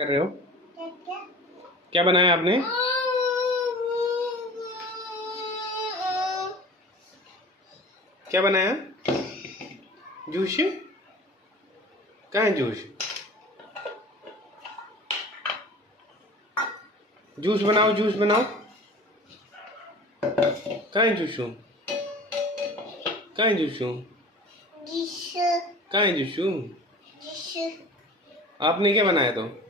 कर रहे हो? क्या बनाया आपने? क्या बनाया? जूस? कहाँ है जूस? जूस बनाओ, जूस बनाओ। कहाँ है जूस? कहाँ है जूस? कहाँ है जूस? आपने क्या बनाया तो?